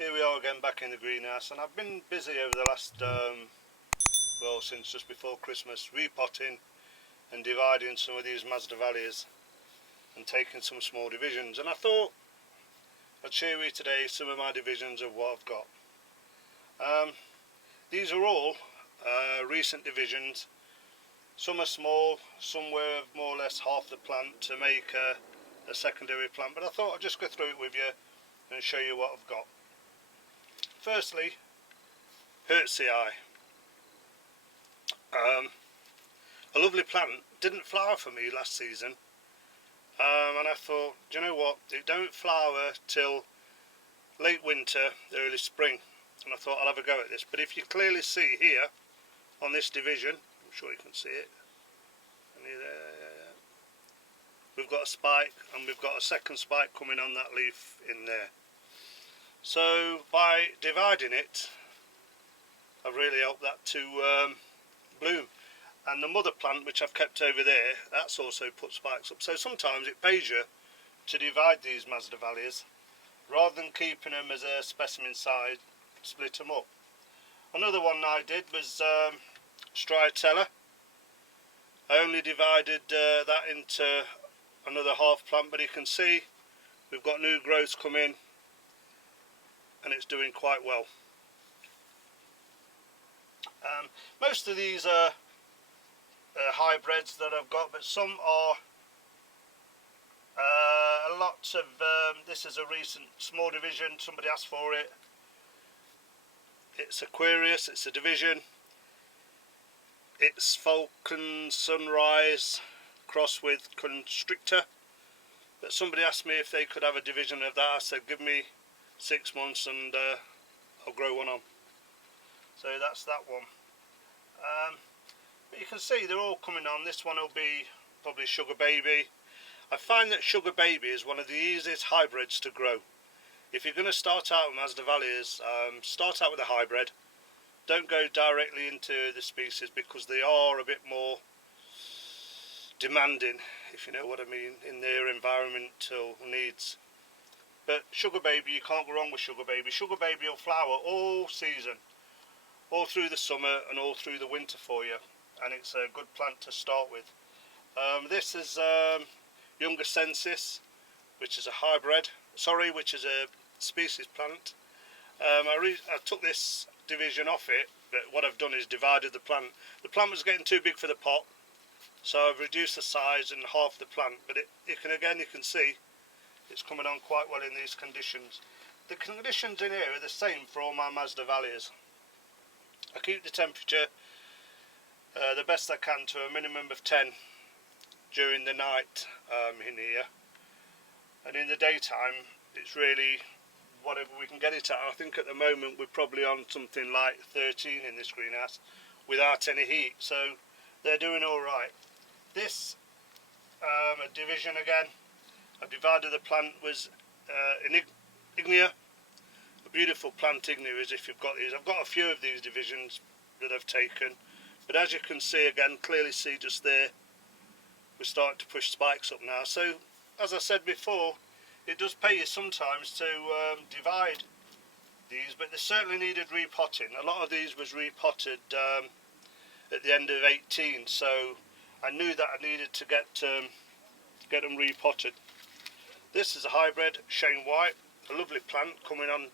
Here we are again back in the greenhouse, and I've been busy over the last, well, since just before Christmas, repotting and dividing some of these Masdevallias and taking some small divisions, and I thought I'd share with you today some of my divisions of what I've got. These are all recent divisions. Some are small, some were more or less half the plant to make a secondary plant, but I thought I'd just go through it with you and show you what I've got. Firstly, Hertzii. A lovely plant, didn't flower for me last season, and I thought, do you know what, it don't flower till late winter, early spring, and I thought I'll have a go at this. But if you clearly see here on this division, I'm sure you can see it, we've got a spike, and we've got a second spike coming on that leaf in there. So by dividing it, I've really helped that to bloom. And the mother plant, which I've kept over there, that's also put spikes up. So sometimes it pays you to divide these Masdevallias rather than keeping them as a specimen size, split them up. Another one I did was Striatella. I only divided that into another half plant, but you can see we've got new growths coming and it's doing quite well. Most of these are hybrids that I've got, but some are lots of this is a recent small division, somebody asked for it. It's Aquarius, it's a division. It's Falcon Sunrise crossed with Constrictor, but somebody asked me if they could have a division of that. I said give me 6 months and I'll grow one on. So that's that one. But you can see they're all coming on. This one will be probably Sugar Baby. I find that Sugar Baby is one of the easiest hybrids to grow. If you're going to start out with Masdevallias, start out with a hybrid. Don't go directly into the species because they are a bit more demanding, if you know what I mean, in their environmental needs. But Sugar Baby, you can't go wrong with Sugar Baby. Sugar Baby will flower all season, all through the summer and all through the winter for you, and it's a good plant to start with. This is Younger Sensis, which is a hybrid, which is a species plant. I took this division off it, but what I've done is divided the plant. The plant was getting too big for the pot, so I've reduced the size and half the plant, but you can see it's coming on quite well in these conditions. The conditions in here are the same for all my Masdevallias. I keep the temperature the best I can to a minimum of 10 during the night in here, and in the daytime it's really whatever we can get it at. I think at the moment we're probably on something like 13 in this greenhouse without any heat, so they're doing all right. This a division again. I've divided the plant was Ignea. A beautiful plant Ignea is if you've got these. I've got a few of these divisions that I've taken, but as you can see again, clearly see just there, we're starting to push spikes up now. So as I said before, it does pay you sometimes to divide these, but they certainly needed repotting. A lot of these was repotted at the end of 18, so I knew that I needed to get them repotted. This is a hybrid Shane White, a lovely plant coming on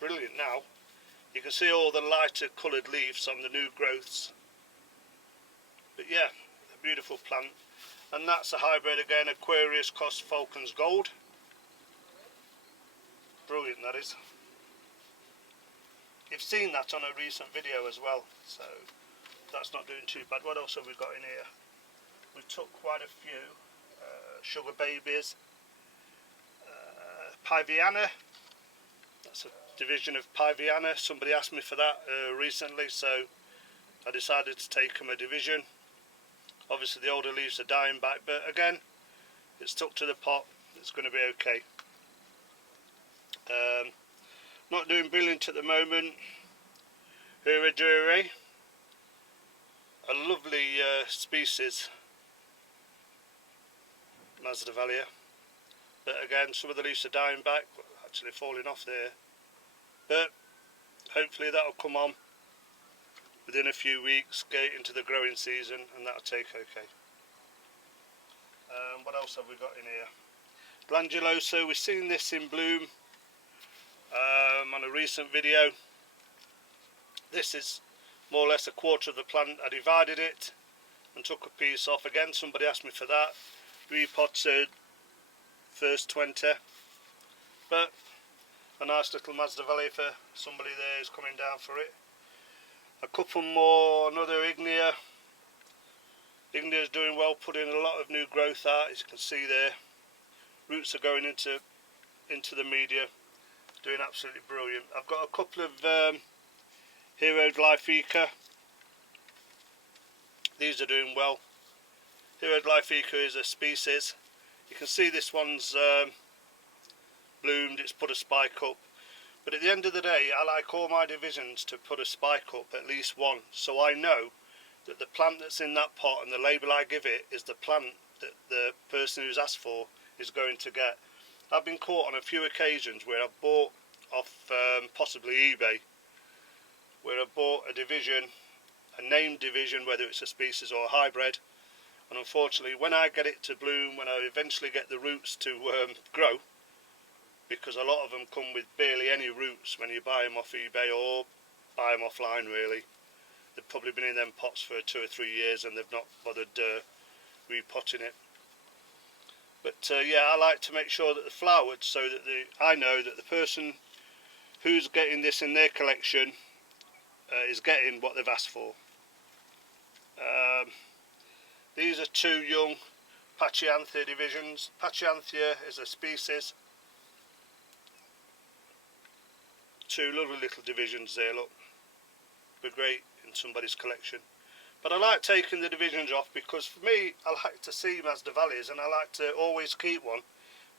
brilliant now. You can see all the lighter coloured leaves on the new growths. But yeah, a beautiful plant. And that's a hybrid again, Aquarius Cross Falcon's Gold. Brilliant that is. You've seen that on a recent video as well, so that's not doing too bad. What else have we got in here? We took quite a few Sugar Babies. Piviana, that's a division of Piviana. Somebody asked me for that recently, so I decided to take them a division. Obviously the older leaves are dying back, but again, it's stuck to the pot, it's going to be okay. Not doing brilliant at the moment. Herradure, a lovely species Masdevallia, but again some of the leaves are dying back, actually falling off there. but hopefully that'll come on within a few weeks, get into the growing season, and that'll take okay. What else have we got in here? Glandulosa, we've seen this in bloom on a recent video. This is more or less a quarter of the plant. I divided it and took a piece off. Again, somebody asked me for that. Repotted first 20, but a nice little Masdevallia for somebody there is coming down for it. A couple more, another Ignea. Ignea is doing well, putting a lot of new growth out, as you can see there. Roots are going into the media, doing absolutely brilliant. I've got a couple of Hero Glyphica. These are doing well. Hero Glyphica is a species. You can see this one's bloomed, it's put a spike up. But at the end of the day, I like all my divisions to put a spike up, at least one, so I know that the plant that's in that pot and the label I give it is the plant that the person who's asked for is going to get. I've been caught on a few occasions where I've bought off possibly eBay, where I bought a division, a named division, whether it's a species or a hybrid, and unfortunately when I get it to bloom, when I eventually get the roots to grow, because a lot of them come with barely any roots when you buy them off eBay or buy them offline really. They've probably been in them pots for 2 or 3 years and they've not bothered repotting it. But yeah, I like to make sure that they're flowered so that I know that the person who's getting this in their collection is getting what they've asked for. These are 2 young Pachyantha divisions. Pachyantha is a species. 2 lovely little divisions there, look. They're great in somebody's collection. But I like taking the divisions off because for me, I like to see Masdevallias and I like to always keep one,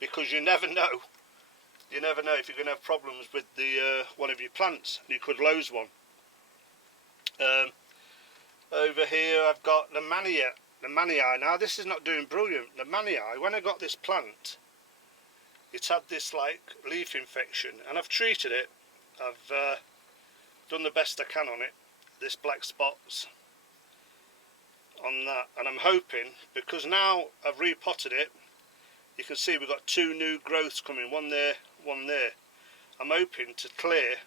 because you never know. You never know if you're going to have problems with the one of your plants. You could lose one. Over here I've got the Manii. Now this is not doing brilliant. The Manii, when I got this plant, it's had this like leaf infection and I've treated it. I've done the best I can on it. This black spots on that, and I'm hoping, because now I've repotted it, you can see we've got 2 new growths coming, one there, one there. I'm hoping to clear,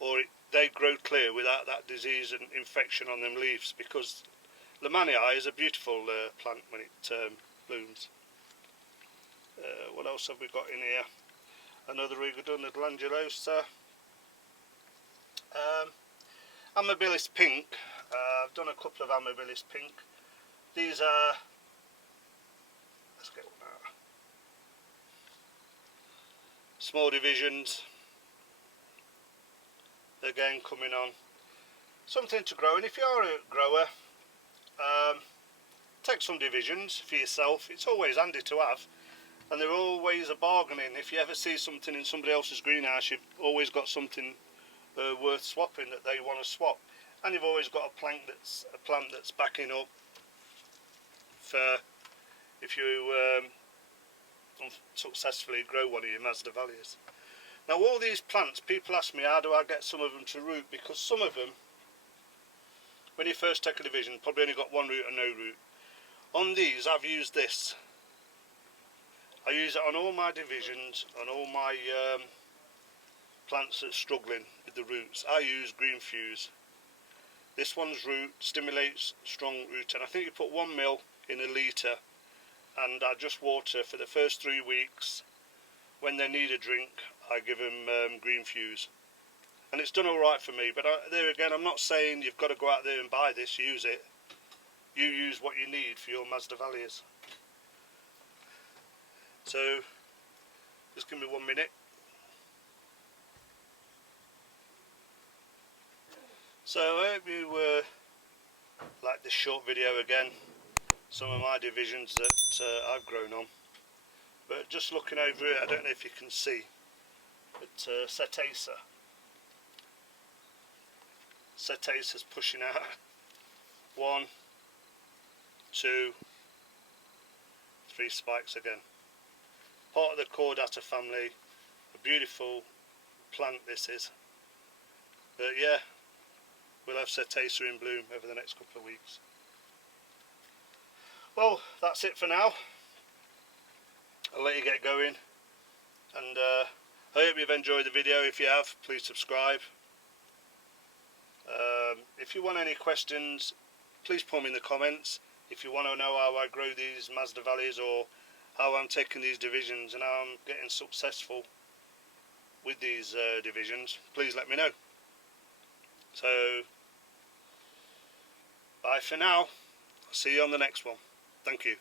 or they grow clear without that disease and infection on them leaves, because the Manii is a beautiful plant when it blooms. What else have we got in here? Another Rigodon, Glandulosa. Amabilis pink. I've done a couple of Amabilis pink. These are, let's get one out. Small divisions. Again coming on. Something to grow, and if you're a grower, take some divisions for yourself. It's always handy to have. And they're always a bargaining. If you ever see something in somebody else's greenhouse, you've always got something worth swapping that they want to swap, and you've always got a plant that's backing up for if you successfully grow one of your Masdevallias. Now all these plants, people ask me how do I get some of them to root, because some of them, when you first take a division, probably only got 1 root or no root. On these I've used this. I use it on all my divisions, on all my plants that's struggling with the roots. I use Green Fuse. This one's root stimulates strong root, and I think you put 1 ml in a litre, and I just water for the first 3 weeks. When they need a drink, I give them Green Fuse, and it's done alright for me. But there again, I'm not saying you've got to go out there and buy this. Use it. You use what you need for your Masdevallias. So just give me 1 minute. So I hope you like this short video again. Some of my divisions that I've grown on. But just looking over it, I don't know if you can see, but Cetacea's pushing out 1, 2, 3 spikes again. Part of the Chordata family, a beautiful plant this is. But yeah, we'll have Cetacea in bloom over the next couple of weeks. Well, that's it for now. I'll let you get going, and I hope you've enjoyed the video. If you have, please subscribe. If you want any questions, please put them in the comments. If you want to know how I grow these Masdevallias, or how I'm taking these divisions and how I'm getting successful with these divisions, please let me know. So, bye for now. I'll see you on the next one. Thank you.